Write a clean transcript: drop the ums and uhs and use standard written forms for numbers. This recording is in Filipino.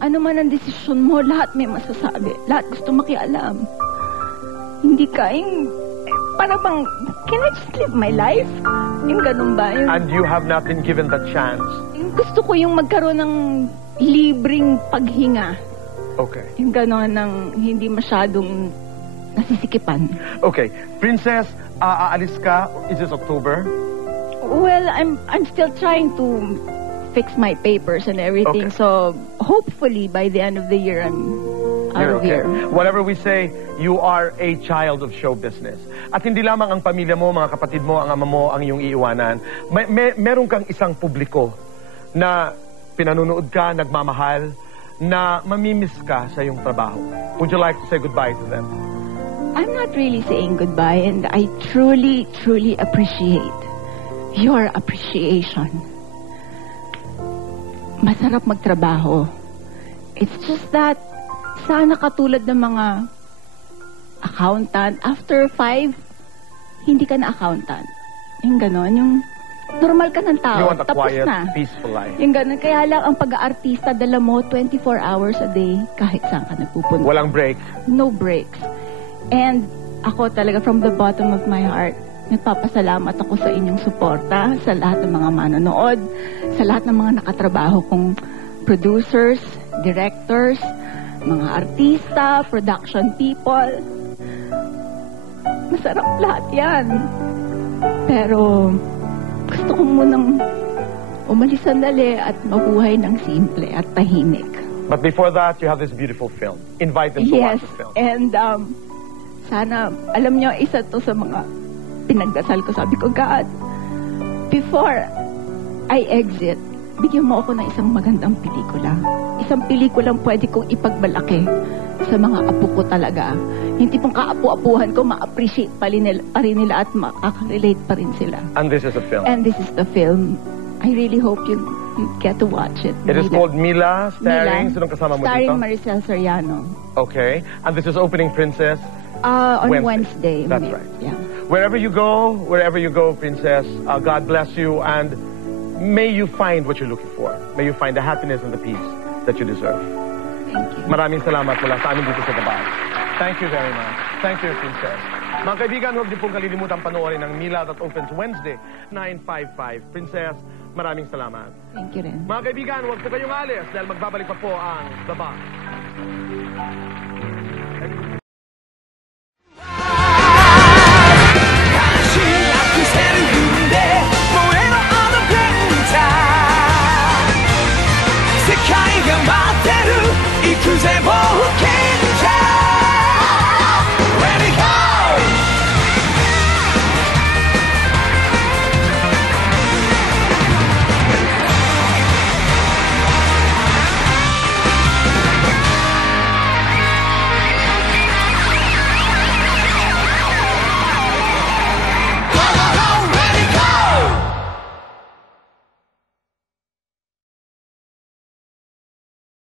ano man ang desisyon mo, lahat may masasabi. Lahat gusto makialam. Hindi ka, para bang, can I just live my life? Yung ganun ba? And you have not been given that chance. Gusto ko yung magkaroon ng libreng paghinga. Okay. Yung gano'n ng hindi masyadong nasisikipan. Okay. Princess, aalis ka. Is this October? Well, I'm still trying to fix my papers and everything. Okay. So, hopefully, by the end of the year, I'm out of here. Whatever we say, you are a child of show business. At hindi lamang ang pamilya mo, mga kapatid mo, ang ama mo, ang iyong iiwanan. Meron kang isang publiko na pinanunood ka, nagmamahal, na mamimiss ka sa iyong trabaho. Would you like to say goodbye to them? I'm not really saying goodbye, and I truly, truly appreciate your appreciation. Masarap magtrabaho. It's just that, sana katulad ng mga accountant, after 5, hindi ka na accountant. Yung ganon, yung normal ka ng tao, You want a tapos quiet, na. peaceful life. Yung ganon, kaya lang ang pag-aartista, dala mo 24 hours a day, kahit saan ka nagpupunta. Walang break. No breaks. And ako talaga, from the bottom of my heart, nagpapasalamat ako sa inyong suporta, sa lahat ng mga manonood, sa lahat ng mga nakatrabaho kong producers, directors, mga artista, production people. Masarap lahat yan. Pero gusto ko munang umalis sandali at mabuhay ng simple at tahimik. But before that, you have this beautiful film. Invite them to Yes, watch the film. and sana, alam nyo, isa to sa mga pinagdasal ko. Sabi ko, God, before I exit, bigyan mo ako ng isang magandang pelikula. Isang pelikulang pwede kong ipagmalaki sa mga apo ko talaga. Hindi pong kaapu-apuhan ko, ma-appreciate pa rin nila at makaka-relate pa rin sila. And this is a film. And this is the film. I really hope you get to watch it. It is called Mila, starring, sinong kasama mo starring dito? Maricel Soriano. Okay. And this is opening Princess. On Wednesday. That's right. Yeah. Wherever you go, Princess, God bless you, and may you find what you're looking for. May you find the happiness and the peace that you deserve. Thank you. Maraming salamat mula sa amin dito sa Gabay. Thank you very much. Thank you, Princess. Mga kaibigan, huwag din pong kalilimutan panoorin ng Mila that opens Wednesday, 9:55. Princess, maraming salamat. Thank you rin. Mga kaibigan, huwag po kayong alis dahil magbabalik pa po ang The Box.